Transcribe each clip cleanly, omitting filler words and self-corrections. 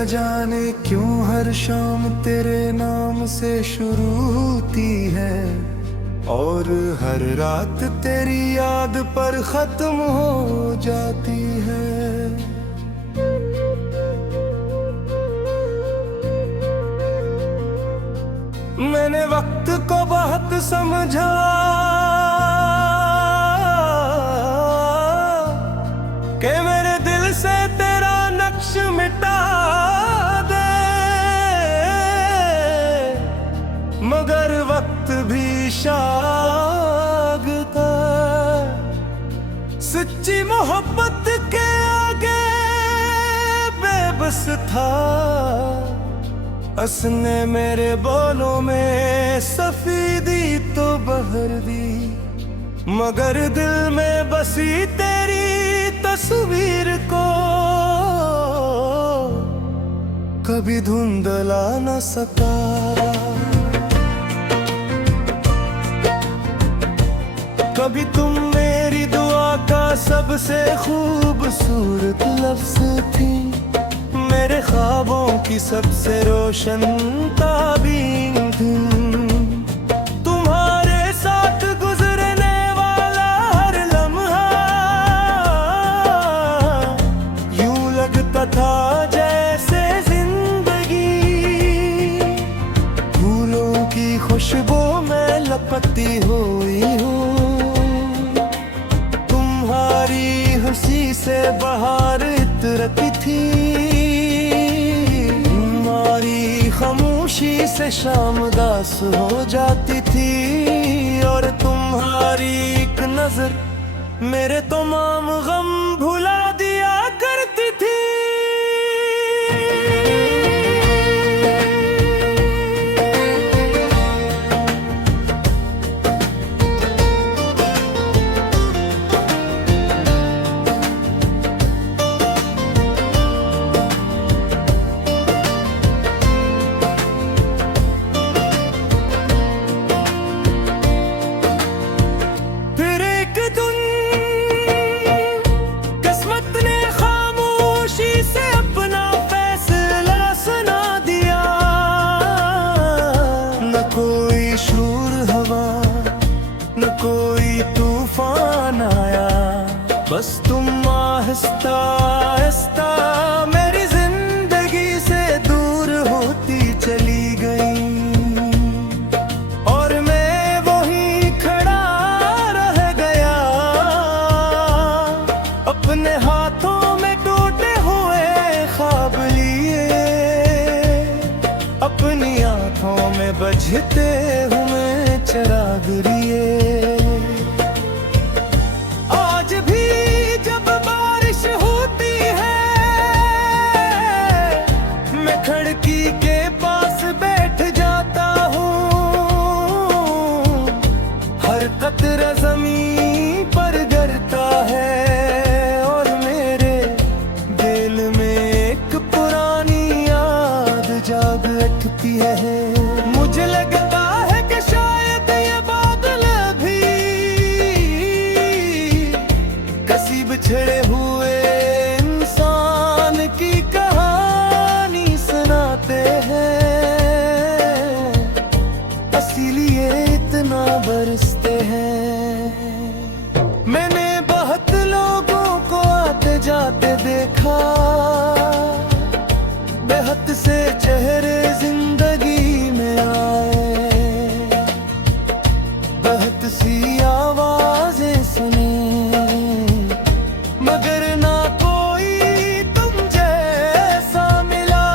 न जाने क्यों हर शाम तेरे नाम से शुरू होती है और हर रात तेरी याद पर खत्म हो जाती है। मैंने वक्त को बहुत समझा, कि मेरे दिल से तेरा नक्श मिटा दे, मगर वक्त भी शागता सच्ची मोहब्बत के आगे बेबस था। उसने मेरे बोलों में सफेदी तो बहर दी, मगर दिल में बसी तेरी तस्वीर को कभी धुंधला न सका। कभी तुम मेरी दुआ का सबसे खूबसूरत लफ्ज थी, मेरे ख्वाबों की सबसे रोशन ताबीर थी। तुम्हारे साथ गुजरने वाला हर लम्हा यूं लगता था जैसे जिंदगी फूलों की खुशबू में लपटी हुई हूँ। तुम्हारी हंसी से बहार इतरती थी, खामोशी से शाम दास हो जाती थी, और तुम्हारी एक नजर मेरे तमाम गम भुला दिया करती थी। कोई तूफान आया, बस तुम आहिस्ता आहिस्ता मेरी जिंदगी से दूर होती चली गई, और मैं वहीं खड़ा रह गया अपने हाथों में टूटे हुए ख्वाब लिए, अपनी आंखों में बजते हुए चिराग लिए। आज भी जब बारिश होती है मैं खिड़की के पास बैठ जाता हूँ, हर कतरा ज़मीन पर गिरता है और मेरे दिल में एक पुरानी याद जाग उठती है। मुझे लगता है कि शायद ये बादल भी किसी बिछड़े हुए इंसान की कहानी सुनाते हैं, इसीलिए इतना बरसते हैं। मैंने बहुत लोगों को आते जाते देखा, बेहद से चेहरे जिंदगी में आए, बहुत सी आवाजें सुनी, मगर ना कोई तुम जैसा मिला,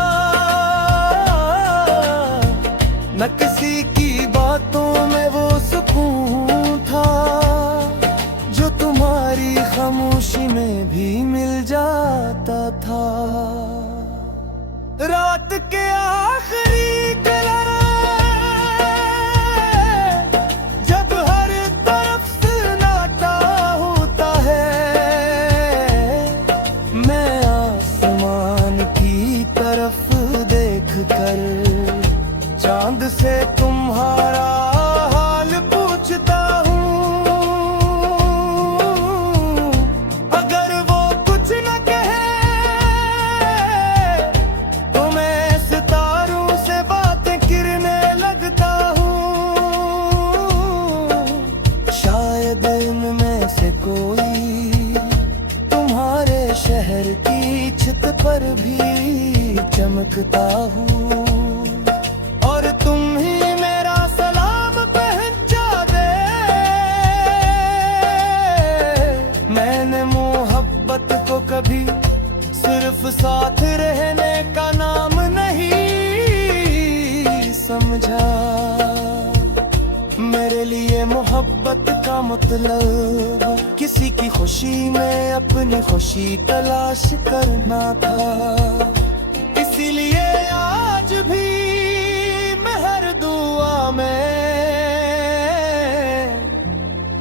न किसी की बातों में वो सुकून था जो तुम्हारी खामोशी में भी मिल जाता था। रात के आखिरी कलरा जब हर तरफ सन्नाटा होता है, मैं आसमान की तरफ देखकर चांद से तुम्हारा हाल पूछता हूँ, अगर वो कुछ न कहे तो पर भी चमकता हूँ, और तुम ही मेरा सलाम पहुंचा दे। मैंने मोहब्बत को कभी सिर्फ साथ रहने का नाम नहीं समझा। मेरे लिए मोहब्बत का मतलब किसी की खुशी में अपनी खुशी तलाश करना था। इसीलिए आज भी मैं हर दुआ में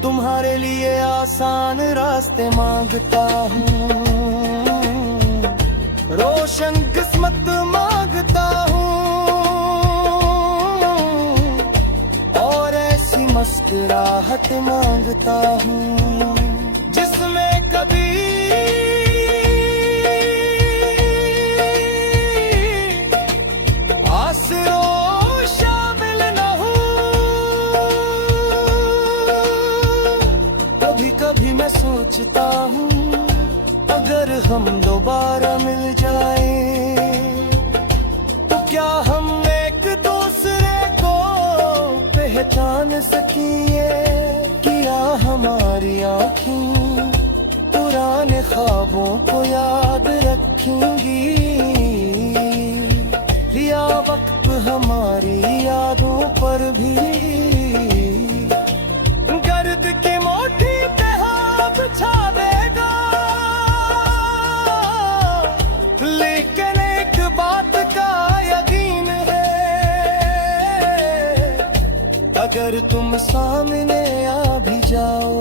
तुम्हारे लिए आसान रास्ते मांगता हूँ, रोशन किस्मत मांगता हूँ, और ऐसी मुस्कुराहट मांगता हूँ जिसमें कभी आंसू शामिल न हो। कभी कभी मैं सोचता हूँ अगर हम दोबारा मिल जाएं तो क्या हम एक दूसरे को पहचान सकेंगे। क्या हमारी आँखें पुराने ख्वाबों को याद रखेंगी, या वक्त हमारी यादों पर भी गर्द की मोटी तह बिछा देगा। लेकिन एक बात का यकीन है, अगर तुम सामने आ भी जाओ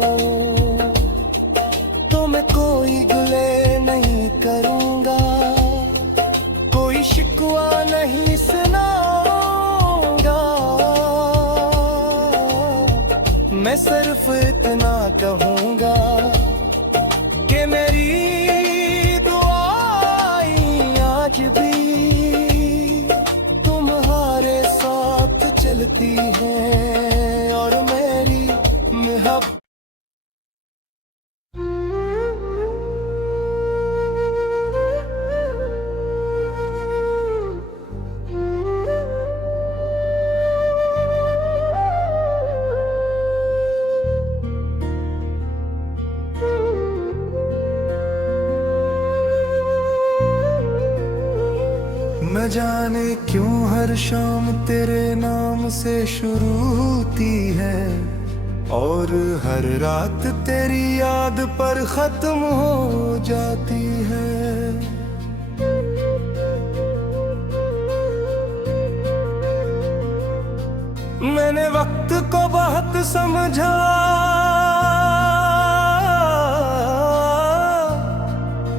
तो मैं कोई गिले नहीं करूँगा, कोई शिकवा नहीं सुनाऊंगा। मैं सिर्फ इतना कहूँगा कि मेरी दुआएं आज भी तुम्हारे साथ चलती हैं, और मेरी मोहब्बत न जाने क्यों हर शाम तेरे नाम से शुरू होती है, और हर रात तेरी याद पर खत्म हो जाती है। मैंने वक्त को बहुत समझा,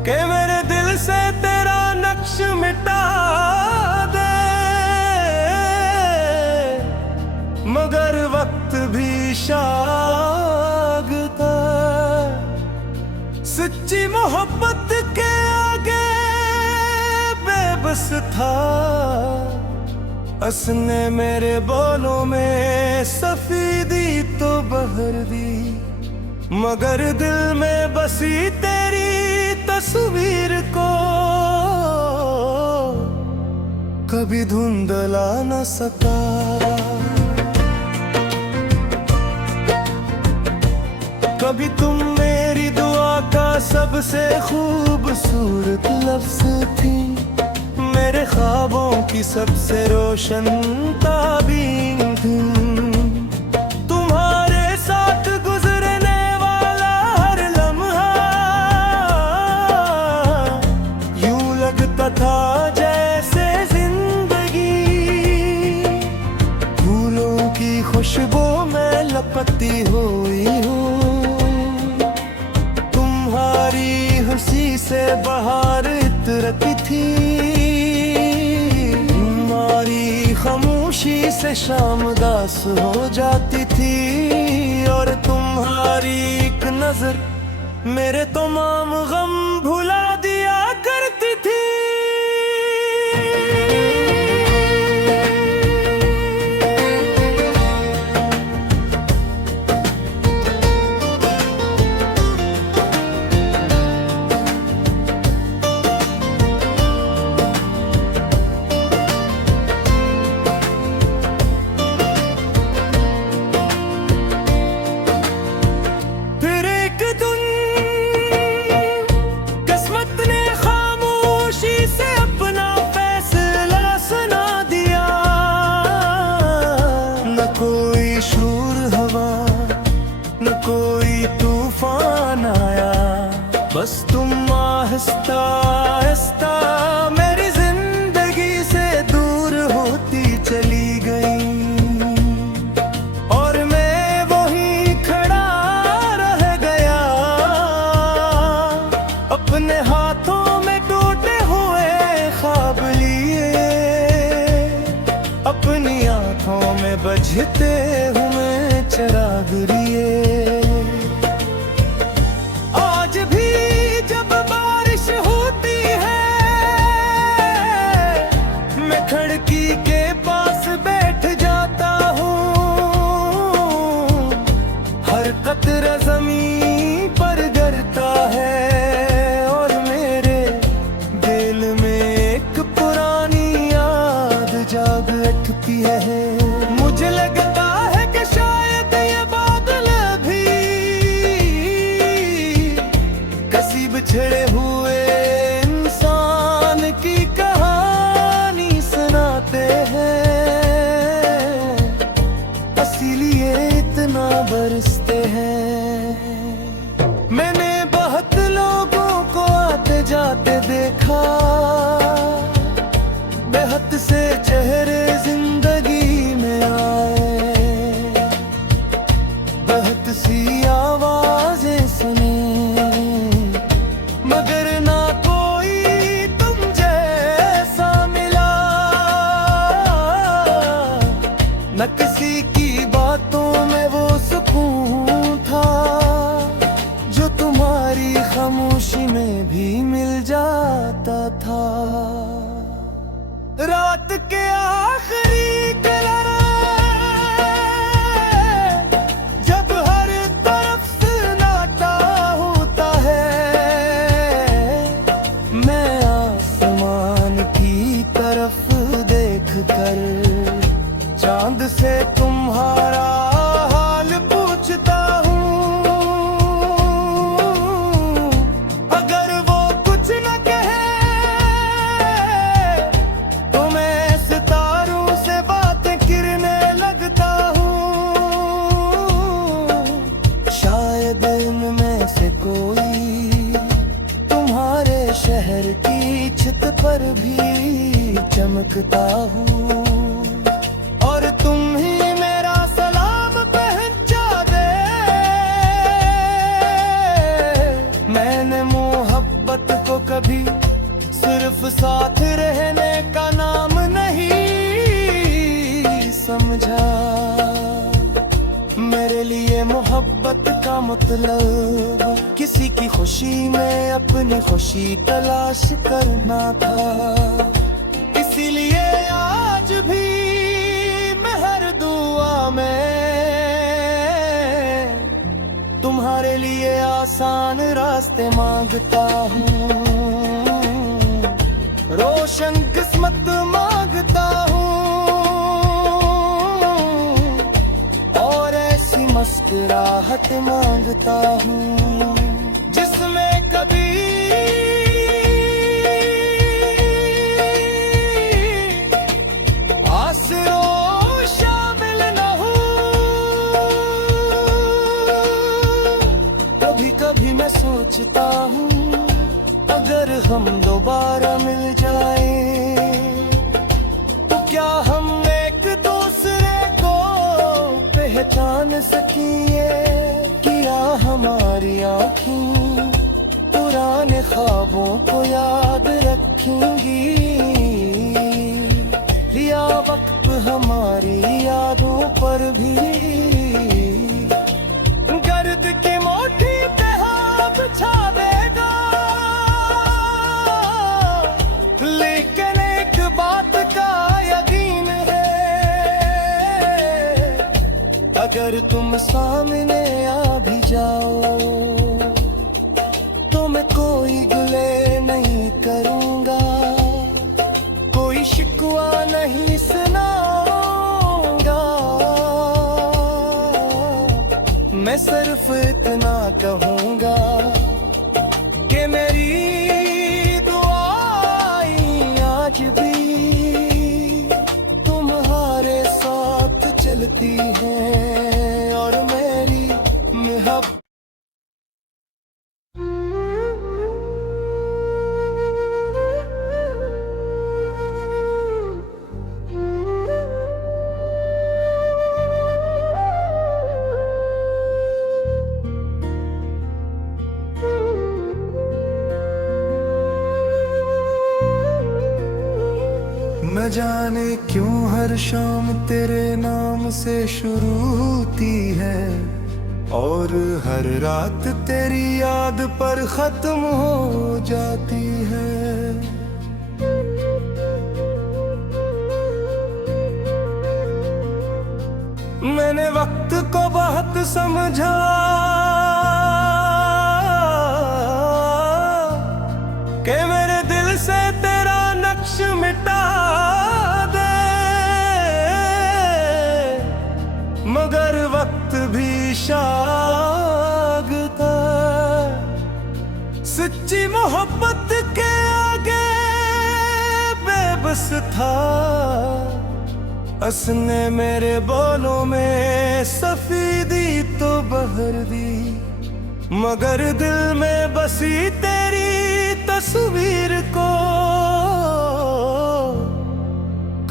कि मेरे दिल से तेरा नक्श मिटा दे, मगर वक्त भी शागता सच्ची मोहब्बत के आगे बेबस था। उसने मेरे बोलों में सफेदी तो बहर दी, मगर दिल में बसी तेरी तस्वीर को कभी धुंधला न सका। कभी तुम मेरी दुआ का सबसे खूबसूरत लफ्ज थी, मेरे ख्वाबों की सबसे रोशन ताबीर थी। तुम्हारे साथ गुजरने वाला हर लम्हा यूं लगता था जैसे जिंदगी फूलों की खुशबू में लपटी हुई हूँ। तुम्हारी हंसी से बहार इतरती थी, खामोशी से शाम दास हो जाती थी, और तुम्हारी एक नजर मेरे तमाम गम भुला दिया करती थी। कोई तूफान आया, बस तुम आहिस्ता आहिस्ता मेरी जिंदगी से दूर होती चली गई, और मैं वहीं खड़ा रह गया अपने हाथों में टूटे हुए ख्वाब लिए, अपनी आंखों में बजते हुए चिराग लिए। आज भी जब बारिश होती है मैं खिड़की के पास बैठ जाता हूँ, हर कतरा जमीन पर गिरता है और मेरे दिल में एक पुरानी याद जाग उठती है। मुझे लगता है कि शायद ये बादल भी किसी बिछड़े हुए इंसान की कहानी सुनाते हैं, इसीलिए इतना बरसते हैं। मैंने बहुत लोगों को आते जाते देखा, बेहद से चेहरे जिंदगी में आए, बहुत सी आवाजें सुनी, मगर ना कोई तुम जैसा मिला, न किसी की बातों में वो सुकून था जो तुम्हारी खामोशी में भी मिल जाता था। रात के आखिरी कलरा जब हर तरफ सन्नाटा होता है, मैं आसमान की तरफ देखकर चांद से तुम्हारा हाल पूछता हूँ, अगर वो कुछ न कहे तो मैं सितारों से बातें करने लगता हूँ, शायद इनमें से कोई तुम्हारे शहर की छत पर भी चमकता हूँ, और तुम ही मेरा सलाम पहुंचा दे। मैंने मोहब्बत को कभी सिर्फ साथ रहने का नाम नहीं समझा, मेरे लिए मोहब्बत का मतलब किसी की खुशी में अपनी खुशी तलाश करना था। इसीलिए आज भी मैं हर दुआ में तुम्हारे लिए आसान रास्ते मांगता हूँ, रोशन किस्मत मांगता हूँ, और ऐसी मुस्कुराहट मांगता हूँ जिसमें कभी आसरो शामिल न हो। कभी कभी मैं सोचता हूँ अगर हम दोबारा मिल जाएं तो क्या हम एक दूसरे को पहचान सकेंगे, क्या हमारी आँखें पुराने ख्वाबों को याद रखेंगी, या वक्त हमारी यादों पर भी गर्द की मोटी तह बिछा देगा। लेकिन एक बात का यकीन है, अगर तुम सामने आ भी जाओ तो मैं कोई गिले नहीं करूँगा, कोई शिकवा नहीं सुनाऊंगा, मैं सिर्फ इतना कहूँगा कि मेरी दुआएं आज भी तुम्हारे साथ चलती हैं, और मेरी मोहब्बत न जाने क्यों हर शाम तेरे नाम से शुरू होती है और हर रात तेरी याद पर खत्म हो जाती है। मैंने वक्त को बहुत समझा, कि मेरे दिल से तेरा नक्श मिटा दे, मगर वक्त भी शागता सच्ची मोहब्बत के आगे बेबस था। उसने मेरे बोलों में सफेदी तो बहर दी, मगर दिल में बसी तेरी तस्वीर को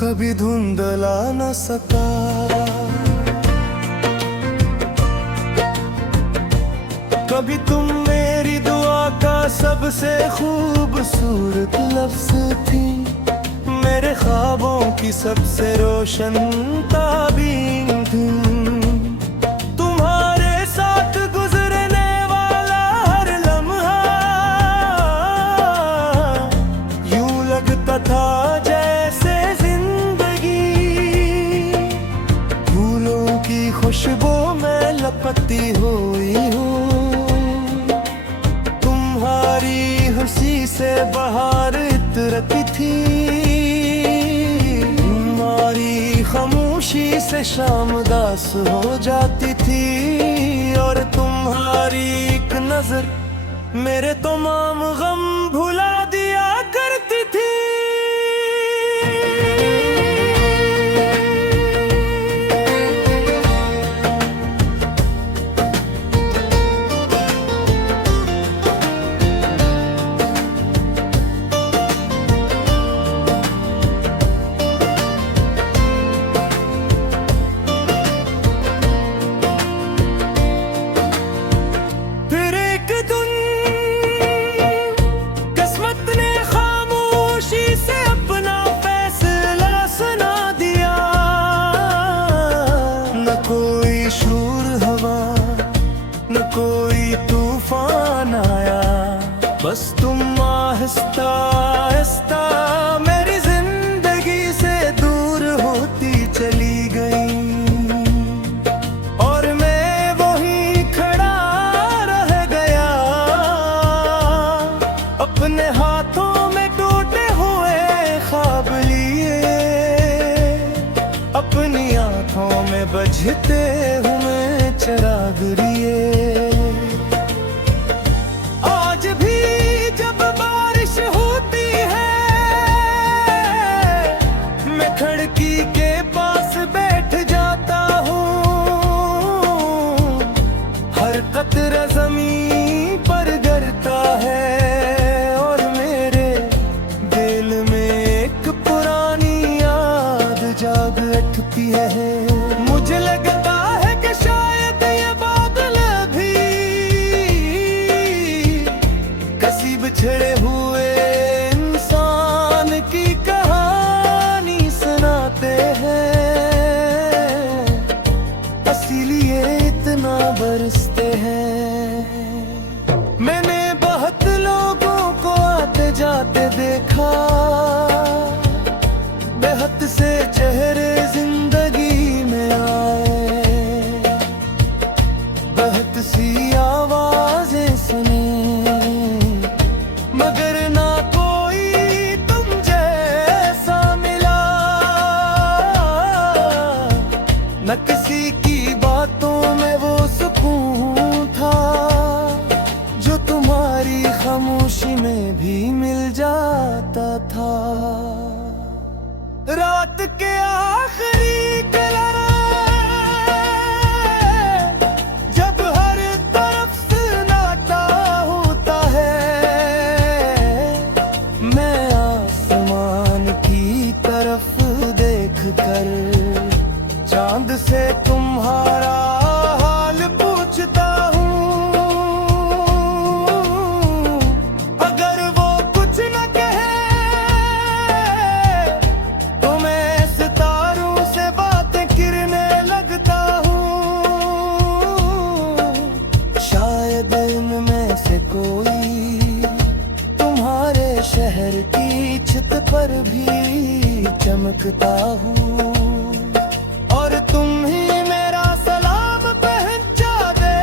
कभी धुंधला न सका। कभी तुम मेरी दुआ का सबसे खूबसूरत लफ्ज थी, मेरे ख्वाबों की सबसे रोशन ताबीर थी। तुम्हारे साथ गुजरने वाला हर लम्हा यूं लगता था जैसे जिंदगी फूलों की खुशबू में लपटी हुई हूँ। तुम्हारी हंसी से बहार इतरती थी, खामोशी से शाम दास हो जाती थी, और तुम्हारी एक नजर मेरे तमाम गम भुला दिया करती थी। कोई तूफान आया, बस तुम आहिस्ता आहिस्ता मेरी जिंदगी से दूर होती चली गई, और मैं वहीं खड़ा रह गया अपने हाथों में टूटे हुए ख्वाब लिए, अपनी आंखों में बजते हुए चिराग लिए। आज भी जब बारिश होती है मैं खिड़की के पास बैठ जाता हूँ, हर कतरा ज़मीन पर गिरता है और मेरे दिल में एक पुरानी याद जाग उठती है। मुझे लगता है कि शायद ये बादल भी किसी बिछड़े हुए इंसान की कहानी सुनाते हैं, इसीलिए इतना बरसते हैं। मैंने बहुत लोगों को आते जाते देखा, बेहद से चेहरे जिंदगी में आए, बहुत सी आवाजें सुनी, मगर ना कोई तुम जैसा मिला, न किसी की बातों में वो सुकून था जो तुम्हारी खामोशी में भी मिल जाता था। रात के आखिरी कलरा जब हर तरफ सन्नाटा होता है, मैं आसमान की तरफ देखकर चांद से तुम्हारा हाल पूछता हूँ। अगर वो कुछ न कहे तो पर भी चमकता हूँ, और तुम ही मेरा सलाम पहुंचा दे।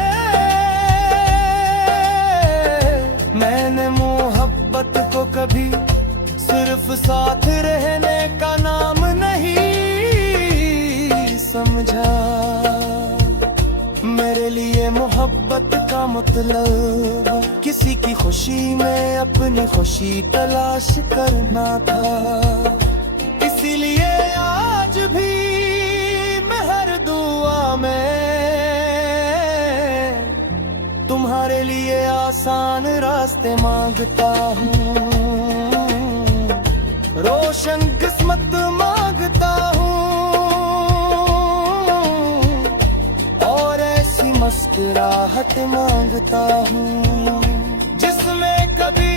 मैंने मोहब्बत को कभी सिर्फ साथ रहने का नाम नहीं समझा। मेरे लिए मोहब्बत का मतलब किसी की खुशी में अपनी खुशी तलाश करना था। इसीलिए आज भी मैं हर दुआ में तुम्हारे लिए आसान रास्ते मांगता हूँ, रोशन किस्मत मांगता हूँ, और ऐसी मुस्कुराहट मांगता हूँ जिसमें कभी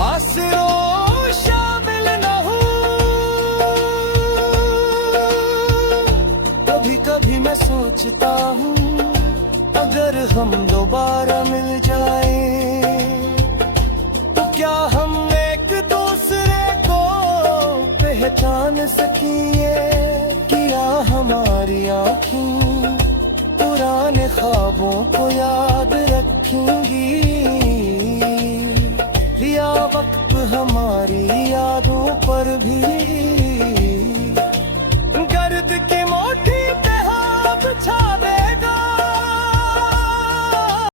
आंसू शामिल न हो। कभी कभी मैं सोचता हूँ अगर हम दोबारा मिल जाएं तो क्या हम एक दूसरे को पहचान सकेंगे। क्या हमारी आँखें पुराने ख्वाबों को याद रखेंगी, या वक्त हमारी यादों पर भी